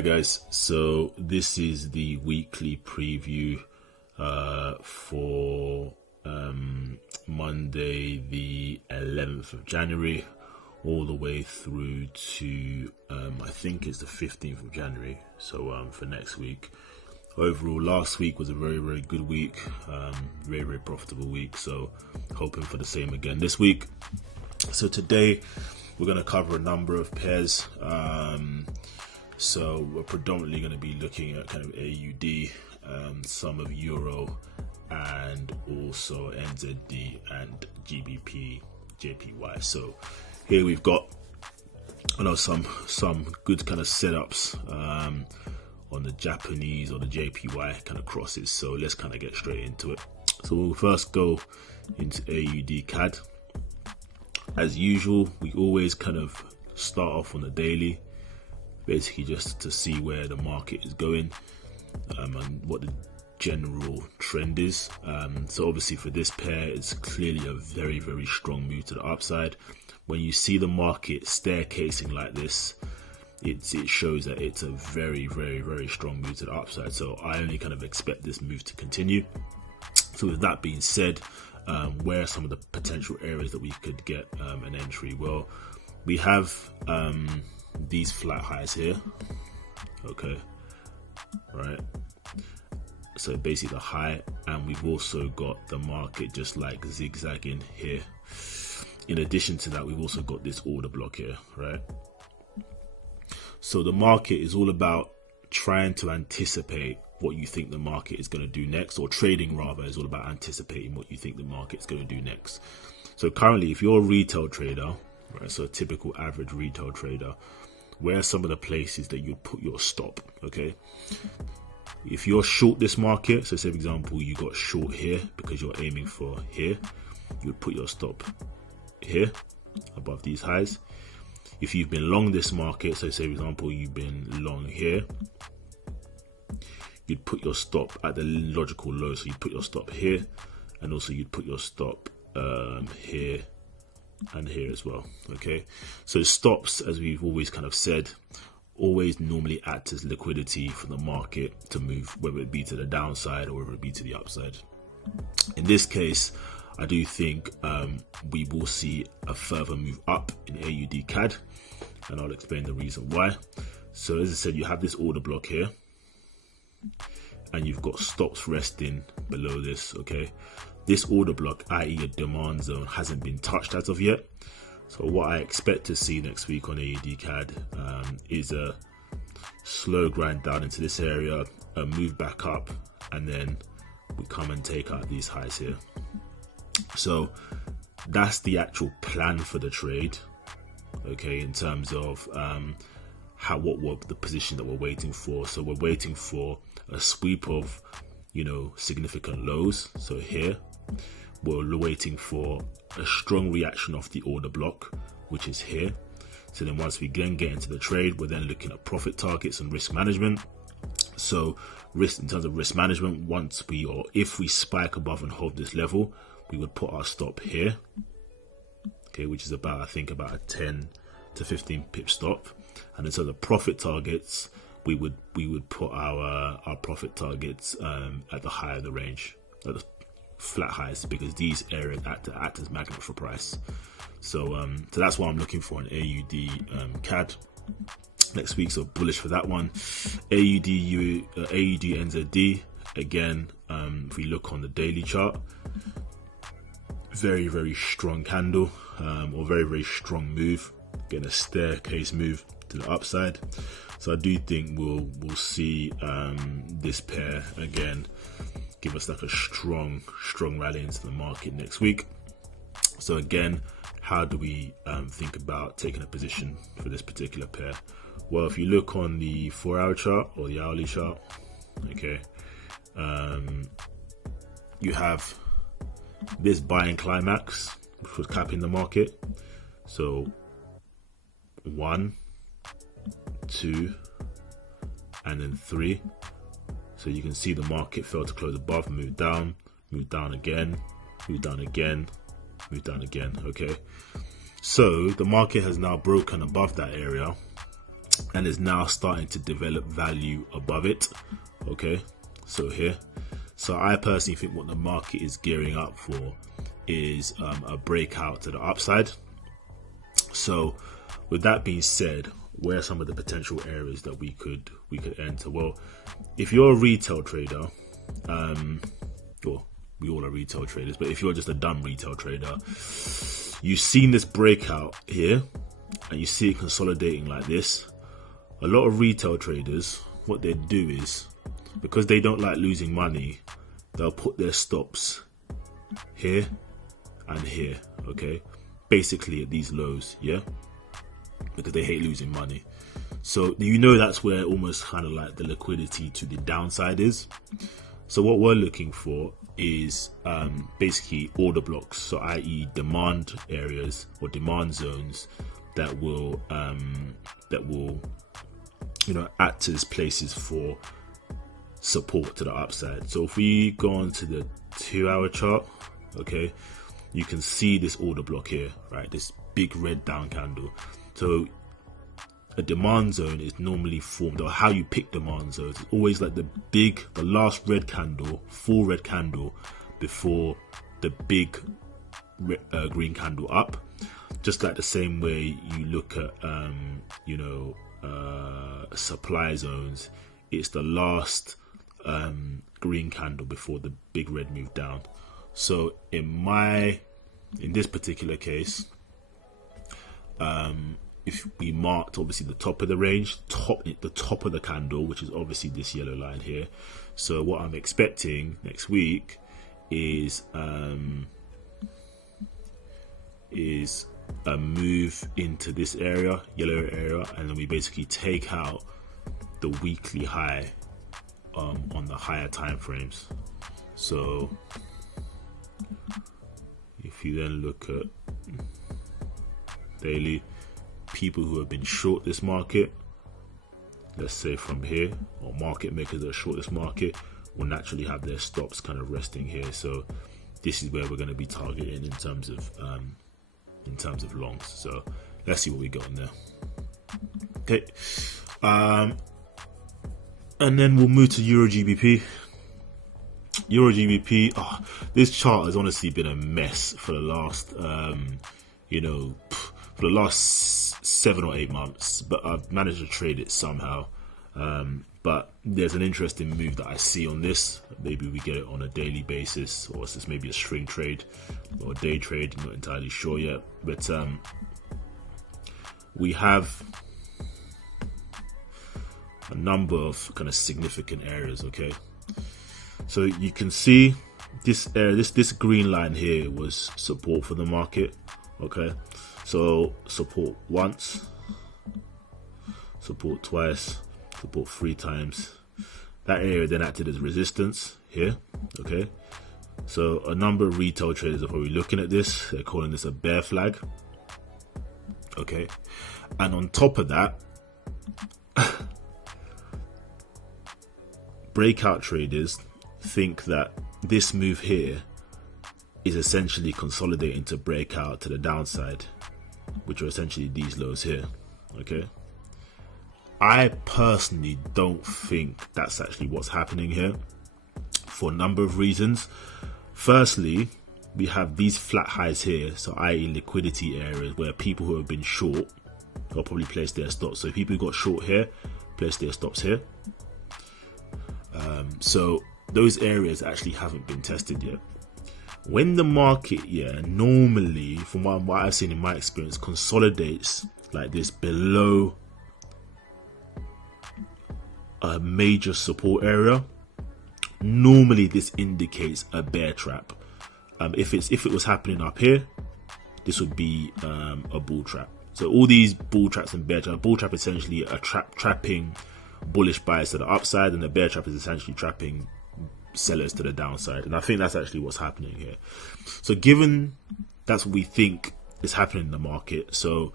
Hi guys, so this is the weekly preview for Monday the 11th of January all the way through to I think it's the 15th of January, so for next week. Overall, last week was a very good week, very profitable week, so hoping for the same again this week. So today we're going to cover a number of pairs. So we're predominantly going to be looking at kind of AUD, some of Euro, and also NZD and GBPJPY. So here we've got some good kind of setups on the Japanese or the JPY kind of crosses. So let's kind of get straight into it. So we'll first go into AUDCAD. As usual, we always kind of start off on the daily, basically just to see where the market is going and what the general trend is. So obviously for this pair, it's clearly a very strong move to the upside. When you see the market staircasing like this, it shows that it's a very strong move to the upside. So I only kind of expect this move to continue. So with that being said, where are some of the potential areas that we could get an entry? Well, we have these flat highs here, okay, right? So basically the high, and we've also got the market just like zigzagging here. In addition to that, we've also got this order block here, right? So the market is all about trying to anticipate what you think the market is going to do next, or trading rather is all about anticipating what you think the market's going to do next. So currently, if you're a retail trader, right, so a typical average retail trader, where are some of the places that you'd put your stop? Okay, if you're short this market, so say for example you got short here because you're aiming for here, you'd put your stop here above these highs. If you've been long this market, so say for example you've been long here, you'd put your stop at the logical low. So you'd put your stop here, and also you'd put your stop here and here as well. Okay, so stops, as we've always kind of said, always normally act as liquidity for the market to move, whether it be to the downside or whether it be to the upside. In this case, I do think we will see a further move up in AUDCAD, and I'll explain the reason why. So as I said, you have this order block here, and you've got stops resting below this. Okay, this order block, i.e. a demand zone, hasn't been touched as of yet. So what I expect to see next week on AUDCAD is a slow grind down into this area, a move back up, and then we come and take out these highs here. So that's the actual plan for the trade, okay, in terms of what the position that we're waiting for. So we're waiting for a sweep of, significant lows. So here we're waiting for a strong reaction off the order block, which is here. So then once we then get into the trade, we're then looking at profit targets and risk management. So in terms of risk management, if we spike above and hold this level, we would put our stop here, okay, which is about, I think, about a 10 to 15 pip stop. And in terms of profit targets, we would put our profit targets at the high of the range, at the flat highs, because these areas act as magnets for price. So that's what I'm looking for in AUDCAD next week. So bullish for that one. AUDNZD, again, if we look on the daily chart, very strong candle, or very strong move, getting a staircase move to the upside. So I do think we'll see this pair again give us like a strong rally into the market next week. So again, how do we think about taking a position for this particular pair? Well, if you look on the 4-hour chart or the hourly chart, okay, you have this buying climax, which was capping the market. So 1, 2, and then 3. So you can see the market failed to close above, move down again, move down again, move down again. Okay, so the market has now broken above that area, and is now starting to develop value above it. Okay, so here, so I personally think what the market is gearing up for is a breakout to the upside. So with that being said, where are some of the potential areas that we could enter? Well, if you're a retail trader, well, we all are retail traders, but if you're just a dumb retail trader, you've seen this breakout here and you see it consolidating like this. A lot of retail traders, what they do is, because they don't like losing money, they'll put their stops here and here, okay, basically at these lows, yeah, because they hate losing money. So you know that's where almost kind of like the liquidity to the downside is. So what we're looking for is basically order blocks, so i.e. demand areas or demand zones that will you know, act as places for support to the upside. So if we go on to the 2-hour chart, okay, you can see this order block here, right? This big red down candle. So a demand zone is normally formed, or how you pick demand zones, it's always like the last red candle, full red candle before the big green candle up. Just like the same way you look at you know, supply zones, it's the last green candle before the big red move down. So in this particular case, if we marked obviously the top of the range, the top of the candle, which is obviously this yellow line here. So what I'm expecting next week is a move into this area, yellow area, and then we basically take out the weekly high on the higher time frames. So if you then look at daily, people who have been short this market, let's say from here, or market makers that are short this market, will naturally have their stops kind of resting here. So this is where we're going to be targeting in terms of longs. So let's see what we got in there. Okay, and then we'll move to EURJPY. EURJPY, this chart has honestly been a mess for the last you know, for the last 7 or 8 months, but I've managed to trade it somehow. But there's an interesting move that I see on this. Maybe we get it on a daily basis, or it's just maybe a string trade or a day trade. I'm not entirely sure yet, but we have a number of kind of significant areas. Okay, so you can see this area, this green line here was support for the market. Okay, so support once, support twice, support 3 times. That area then acted as resistance here. Okay, so a number of retail traders are probably looking at this, they're calling this a bear flag. Okay, and on top of that, breakout traders think that this move here is essentially consolidating to breakout to the downside, which are essentially these lows here. Okay, I personally don't think that's actually what's happening here, for a number of reasons. Firstly, we have these flat highs here, so i.e. liquidity areas where people who have been short will probably place their stops. So people who got short here place their stops here. So those areas actually haven't been tested yet. When the market, normally, from what I've seen in my experience, consolidates like this below a major support area, normally this indicates a bear trap. If it was happening up here, this would be a bull trap. So all these bull traps and bear trap, bull trap is essentially a trapping bullish buyers to the upside, and the bear trap is essentially trapping sellers to the downside. And I think that's actually what's happening here. So given that's what we think is happening in the market, so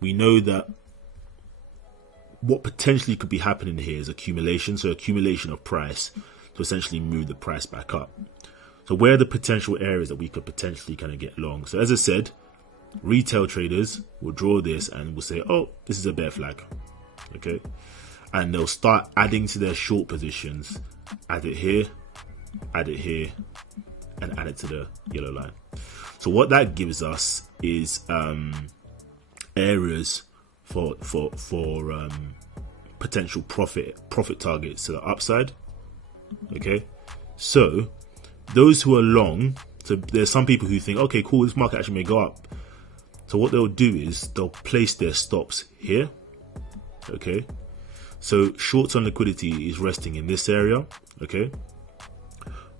we know that what potentially could be happening here is accumulation. So accumulation of price to essentially move the price back up. So where are the potential areas that we could potentially kind of get long? So as I said, retail traders will draw this and will say, oh, this is a bear flag. okay, and they'll start adding to their short positions. Add it here, and add it to the yellow line. So what that gives us is areas for potential profit targets to the upside. Okay, so those who are long, so there's some people who think, okay, cool, this market actually may go up. So what they'll do is they'll place their stops here. Okay, so short-term liquidity is resting in this area. Okay,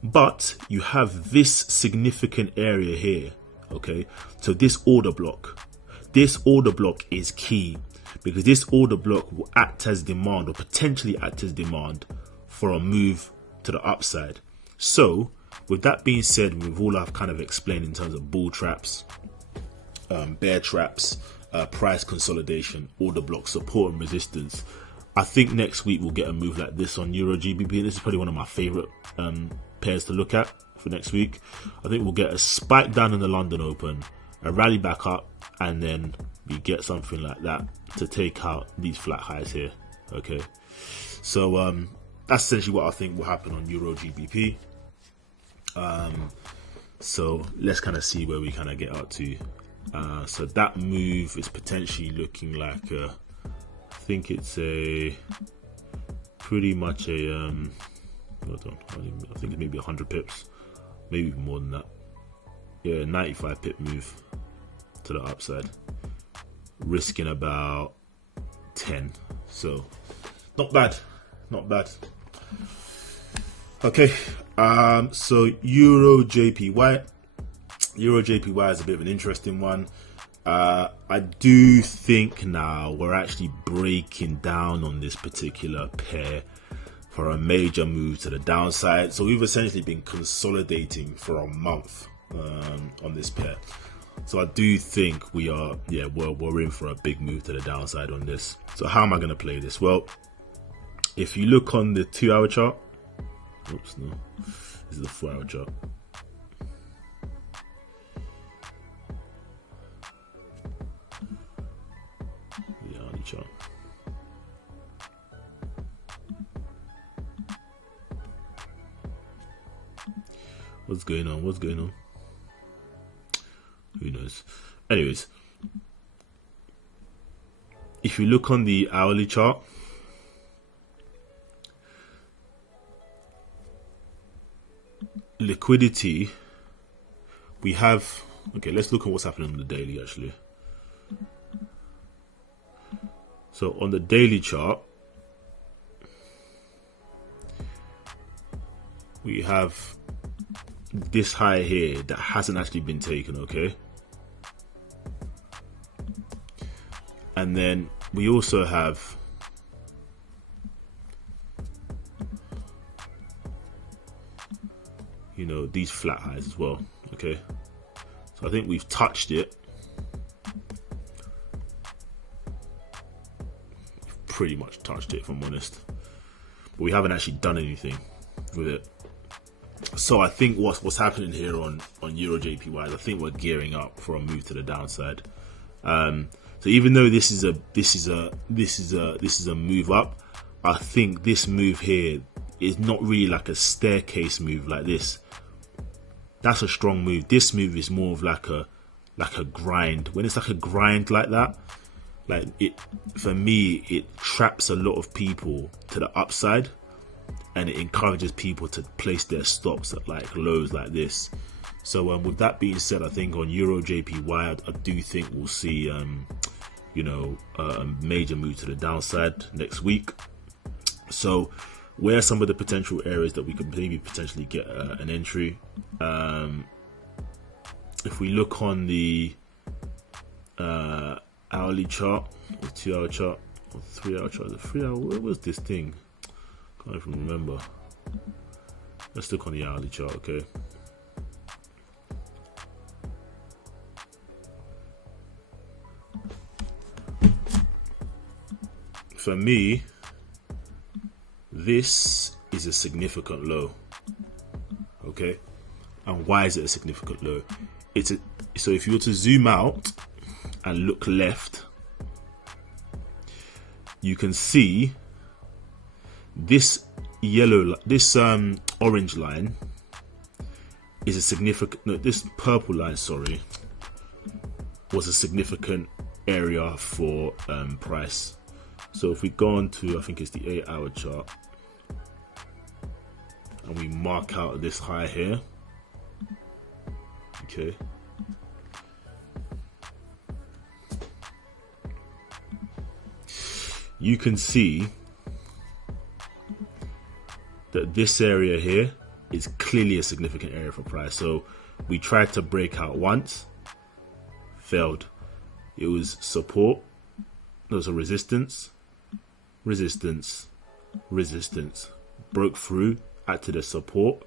but you have this significant area here. Okay, so this order block is key, because this order block will act as demand, or potentially act as demand, for a move to the upside. So with that being said, with all I've kind of explained in terms of bull traps, bear traps, price consolidation, order block, support and resistance, I think next week we'll get a move like this on EURJPY. This is probably one of my favorite pairs to look at for next week. I think we'll get a spike down in the London Open, a rally back up, and then we get something like that to take out these flat highs here. Okay, so that's essentially what I think will happen on EURJPY. So let's kind of see where we kind of get out to. So that move is potentially looking like I think it's a pretty much a hold on, I think it's maybe 100 pips, maybe even more than that. Yeah, 95 pip move to the upside, risking about 10. So not bad. Okay, so EURJPY is a bit of an interesting one. I do think now we're actually breaking down on this particular pair for a major move to the downside. So we've essentially been consolidating for a month on this pair. So I do think we are, yeah, we're in for a big move to the downside on this. So how am I going to play this? Well, if you look on the 2-hour chart, oops, no, this is the 4-hour chart. The hourly chart. What's going on? Who knows? Anyways, if you look on the hourly chart, liquidity, we have, okay, let's look at what's happening on the daily actually. So on the daily chart, we have this high here that hasn't actually been taken, okay? And then we also have these flat highs as well, okay? So I think we've touched it. Pretty much touched it, if I'm honest, but we haven't actually done anything with it. So I think what's happening here on EURJPY is I think we're gearing up for a move to the downside. So even though this is a move up, I think this move here is not really like a staircase move like this. That's a strong move. This move is more of like a grind. When it's like a grind like that, like it, for me, it traps a lot of people to the upside, and it encourages people to place their stops at like lows like this. So with that being said, I think on EURJPY, I do think we'll see a major move to the downside next week. So where are some of the potential areas that we could maybe potentially get an entry? If we look on the hourly chart, or 2-hour chart, or 3-hour chart, the 3-hour, where was this thing? Can't even remember. Let's look on the hourly chart, okay? For me, this is a significant low, okay? And why is it a significant low? So if you were to zoom out and look left, you can see this orange line is a significant, no, this purple line, sorry, was a significant area for price. So if we go on to, I think it's the 8-hour chart, and we mark out this high here, okay, you can see that this area here is clearly a significant area for price. So we tried to break out once, failed. It was support, there was a resistance, resistance, resistance, broke through, acted as support,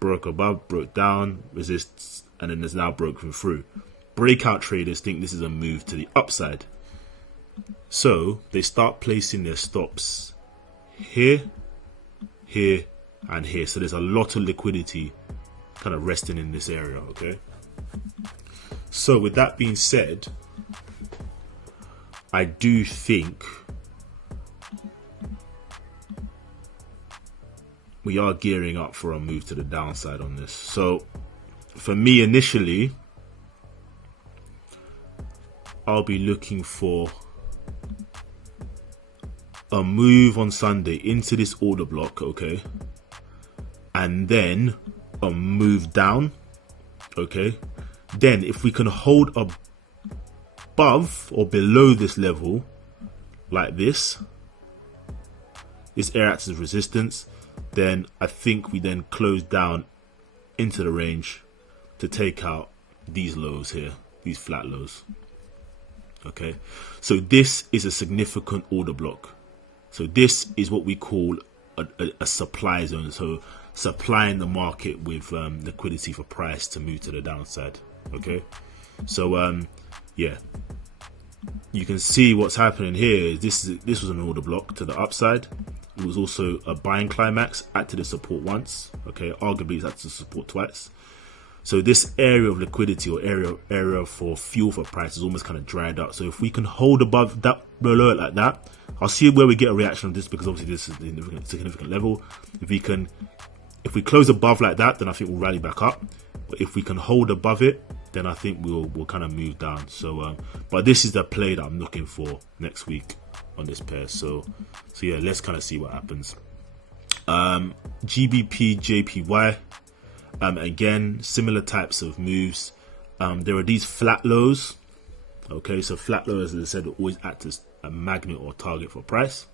broke above, broke down, resists, and then is now broken through. Breakout traders think this is a move to the upside, so they start placing their stops here, here, and here. So there's a lot of liquidity kind of resting in this area, okay? So with that being said, I do think we are gearing up for a move to the downside on this. So for me, initially, I'll be looking for a move on Sunday into this order block, okay, and then a move down, okay. Then if we can hold above or below this level like this area acts as resistance, then I think we then close down into the range to take out these lows here, these flat lows, okay. So this is a significant order block. So this is what we call a supply zone. So supplying the market with liquidity for price to move to the downside. Okay. So yeah, you can see what's happening here. This was an order block to the upside. It was also a buying climax, acted as support once. Okay, arguably it's acted as support twice. So this area of liquidity or area for fuel for price is almost kind of dried up. So if we can hold above that, below it like that, I'll see where we get a reaction on this, because obviously this is a significant level. If we close above like that, then I think we'll rally back up. But if we can hold above it, then I think we'll kind of move down. So but this is the play that I'm looking for next week on this pair. So yeah, let's kind of see what happens. GBP JPY, again, similar types of moves. There are these flat lows. Okay, so flat lows, as I said, always act as a magnet or target for price.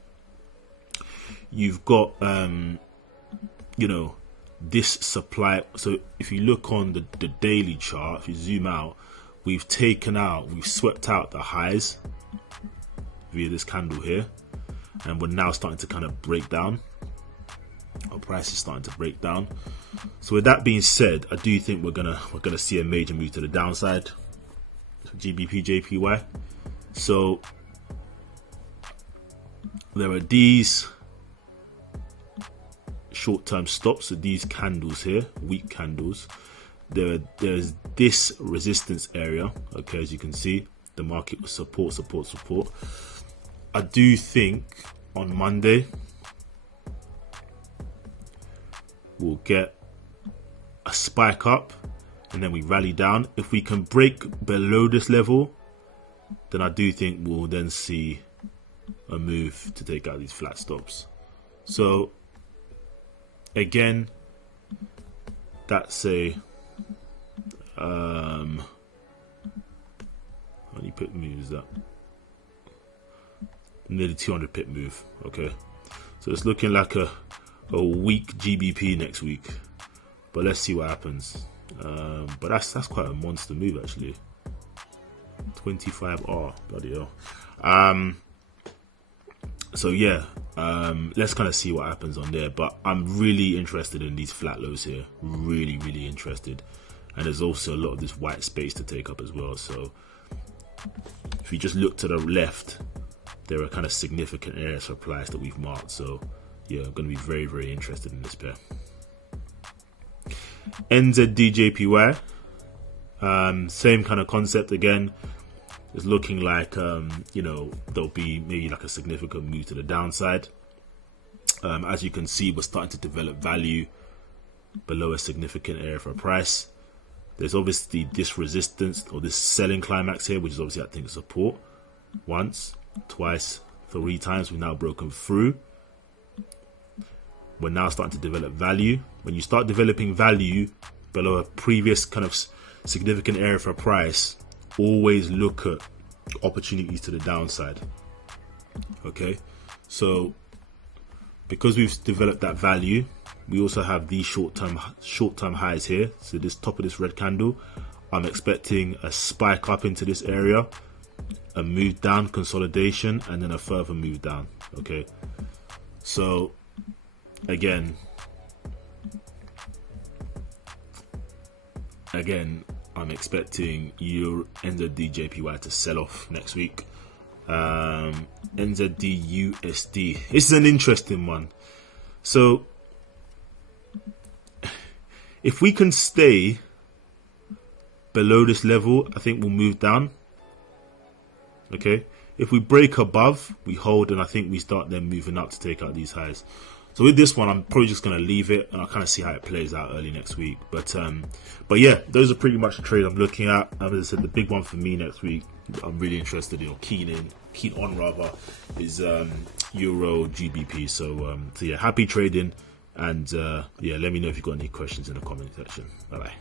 You've got you know, this supply. So if you look on the daily chart, if you zoom out, we've swept out the highs via this candle here, and we're now starting to kind of break down. Our price is starting to break down. So with that being said, I do think we're gonna see a major move to the downside for GBP JPY. So there are these short-term stops, so these candles here, weak candles. There's this resistance area, okay, as you can see, the market was support, support, support. I do think on Monday we'll get a spike up and then we rally down. If we can break below this level, then I do think we'll then see a move to take out these flat stops. So again, that's a how many pip move is that? Nearly 200 pip move. Okay, so it's looking like a weak GBP next week, but let's see what happens. But that's quite a monster move actually. 25R, bloody hell. So yeah, let's kind of see what happens on there. But I'm really interested in these flat lows here. Really interested. And there's also a lot of this white space to take up as well. So if you just look to the left, there are kind of significant areas for price that we've marked. So yeah, I'm going to be very interested in this pair. AUDNZD EURJPY, same kind of concept again. it's looking like you know, there'll be maybe like a significant move to the downside. As you can see, we're starting to develop value below a significant area for price. There's obviously this resistance or this selling climax here, which is obviously acting as support. Once, twice, 3 times, we've now broken through. We're now starting to develop value. When you start developing value below a previous kind of significant area for price, always look at opportunities to the downside. Okay, so because we've developed that value, we also have these short-term highs here. So this top of this red candle, I'm expecting a spike up into this area, a move down, consolidation, and then a further move down. Okay, so again, I'm expecting EURJPY to sell off next week. NZD USD, this is an interesting one. So if we can stay below this level, I think we'll move down. Okay, if we break above, we hold, and I think we start then moving up to take out these highs. So with this one, I'm probably just going to leave it, and I'll kind of see how it plays out early next week. But yeah, those are pretty much the trade I'm looking at. As I said, the big one for me next week, I'm really interested in, or keen on rather, is EURJPY. So yeah, happy trading, and yeah, let me know if you've got any questions in the comment section. Bye bye.